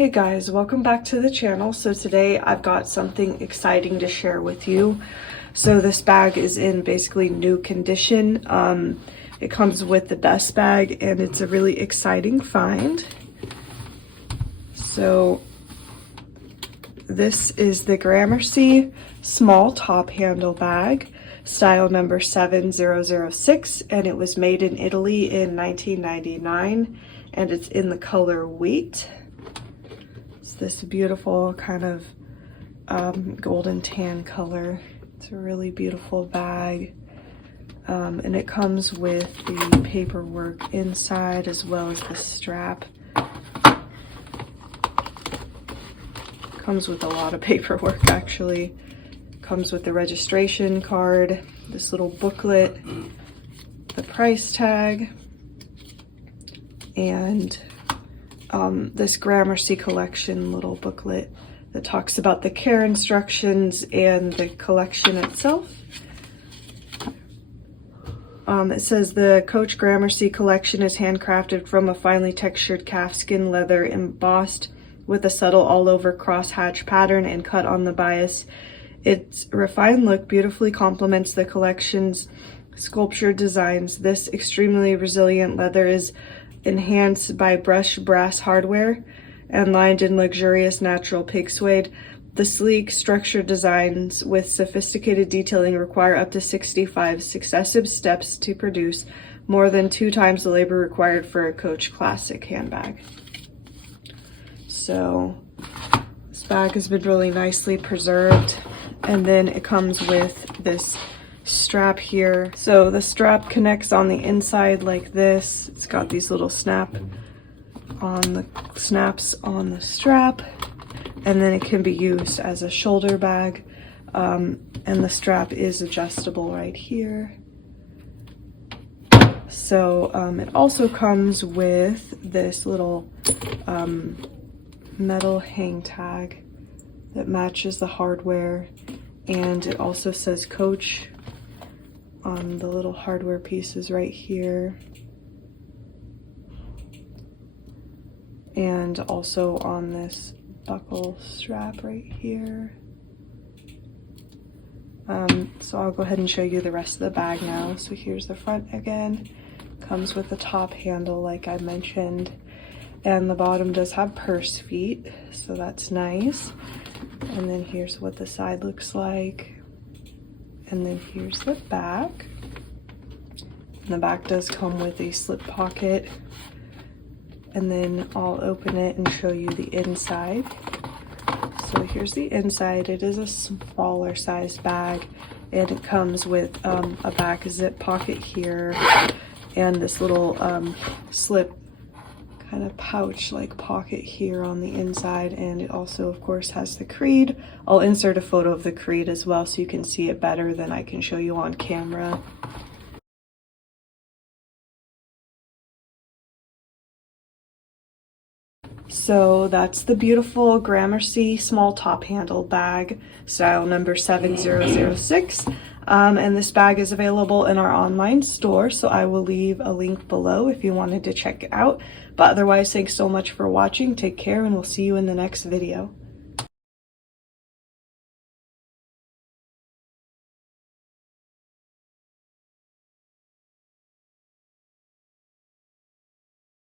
Hey guys, welcome back to the channel. So today I've got something exciting to share with you. So this bag is in basically new condition. It comes with the dust bag and it's a really exciting find. So this is the Gramercy small top handle bag, style number 7006, and it was made in Italy in 1999, and it's in the color wheat. It's this beautiful kind of golden tan color. It's a really beautiful bag, and it comes with the paperwork inside as well as the strap. Comes with a lot of paperwork actually. Comes with the registration card, this little booklet, the price tag, and this Gramercy collection little booklet that talks about the care instructions and the collection itself. It says the Coach Gramercy collection is handcrafted from a finely textured calfskin leather embossed with a subtle all-over crosshatch pattern and cut on the bias. Its refined look beautifully complements the collection's sculptured designs. This extremely resilient leather is enhanced by brushed brass hardware and lined in luxurious natural pig suede. The sleek, structured designs with sophisticated detailing require up to 65 successive steps to produce, more than 2 times the labor required for a Coach Classic handbag. So this bag has been really nicely preserved, and then it comes with this strap here. So the strap connects on the inside like this. It's got these little snaps on the strap, and then it can be used as a shoulder bag, and the strap is adjustable right here. So it also comes with this little metal hang tag that matches the hardware, and it also says Coach on the little hardware pieces right here, and also on this buckle strap right here. So I'll go ahead and show you the rest of the bag now. So here's the front again. Comes with the top handle like I mentioned, and the bottom does have purse feet, so that's nice. And then here's what the side looks like, and then here's the back. And the back does come with a slip pocket, and then I'll open it and show you the inside. So here's the inside. It is a smaller sized bag, and it comes with a back zip pocket here and this little slip kind of pouch like pocket here on the inside, and it also of course has the creed. I'll insert a photo of the creed as well so you can see it better than I can show you on camera. So that's the beautiful Gramercy small top handle bag, style number 7006. And this bag is available in our online store, so I will leave a link below if you wanted to check it out. But otherwise, thanks so much for watching. Take care, and we'll see you in the next video.